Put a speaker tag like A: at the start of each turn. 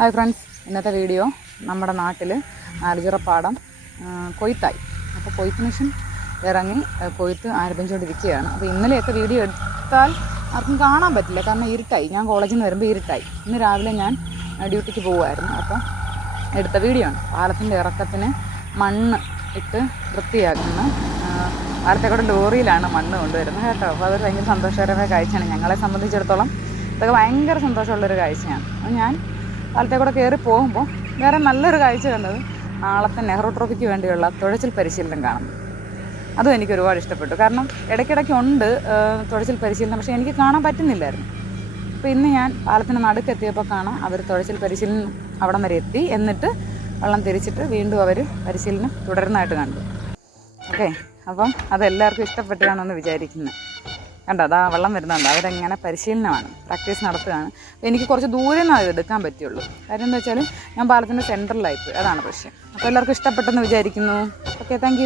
A: Hi friends ഇന്നത്തെ video നമ്മുടെ നാട്ടിൽ പാടം കൊയ്ത്തായി. അപ്പോൾ കൊയ്ത്ത് മെഷീൻ ഇറങ്ങി കൊയ്ത്ത് ആരംഭിച്ചുകൊണ്ടിരിക്കുകയാണ് അപ്പോൾ ഇന്നലെയൊക്കെ വീഡിയോ എടുത്താൽ ആർക്കും കാണാൻ പറ്റില്ല. കാരണം ഇരുട്ടായി. ഞാൻ കോളേജിൽ നിന്ന് വരുമ്പോൾ ഇരുട്ടായി. ഇന്ന് രാവിലെ ഞാൻ ഡ്യൂട്ടിക്ക് പോകുമായിരുന്നു അപ്പോൾ എടുത്ത വീഡിയോ ആണ്. പാലത്തിന്റെ ഇറക്കത്തിന് മണ്ണ് ഇട്ട് വൃത്തിയാക്കുന്ന. പാലത്തേക്കൂടെ ലോറിയിലാണ് മണ്ണ് കൊണ്ടുവരുന്നത് കേട്ടോ. അപ്പോൾ അതൊരു ഭയങ്കര സന്തോഷകരമായ കാഴ്ചയാണ്. ഞങ്ങളെ സംബന്ധിച്ചിടത്തോളം ഇതൊക്കെ ഭയങ്കര സന്തോഷമുള്ളൊരു കാഴ്ചയാണ്. അപ്പോൾ ഞാൻ പാലത്തെ കൂടെ കയറി പോകുമ്പോൾ വേറെ നല്ലൊരു കാഴ്ച കണ്ടത് നാളത്തെ നെഹ്റു ട്രോഫിക്ക് വേണ്ടിയുള്ള തുഴച്ചിൽ പരിശീലനം കാണുന്നു അതും എനിക്ക് ഒരുപാട് ഇഷ്ടപ്പെട്ടു. കാരണം ഇടയ്ക്കിടയ്ക്ക് ഉണ്ട് തുഴച്ചിൽ പരിശീലനം പക്ഷേ എനിക്ക് കാണാൻ പറ്റുന്നില്ലായിരുന്നു. അപ്പോൾ ഇന്ന് ഞാൻ പാലത്തിന് നടുക്കെത്തിയപ്പോൾ കാണാം അവർ തുഴച്ചിൽ പരിശീലനം അവിടം വരെ എത്തി എന്നിട്ട് വെള്ളം തിരിച്ചിട്ട് വീണ്ടും അവർ പരിശീലനം തുടരുന്നതായിട്ട് കണ്ടു. ഓക്കെ അപ്പം അതെല്ലാവർക്കും ഇഷ്ടപ്പെട്ടു കാണുമെന്ന് വിചാരിക്കുന്നു. കണ്ടോ അതാ വെള്ളം വരുന്നുണ്ട്. അവരെങ്ങനെ പരിശീലനമാണ് പ്രാക്ടീസ് നടത്തുകയാണ്. അപ്പോൾ എനിക്ക് കുറച്ച് ദൂരെ നിന്നാണ് ഇത് എടുക്കാൻ പറ്റുള്ളൂ. കാര്യം എന്താ വെച്ചാൽ ഞാൻ പാലത്തിന്റെ സെന്ററിലായിപ്പോയി അതാണ് പ്രശ്നം. അപ്പോൾ എല്ലാവർക്കും ഇഷ്ടപ്പെട്ടെന്ന് വിചാരിക്കുന്നു. Okay thank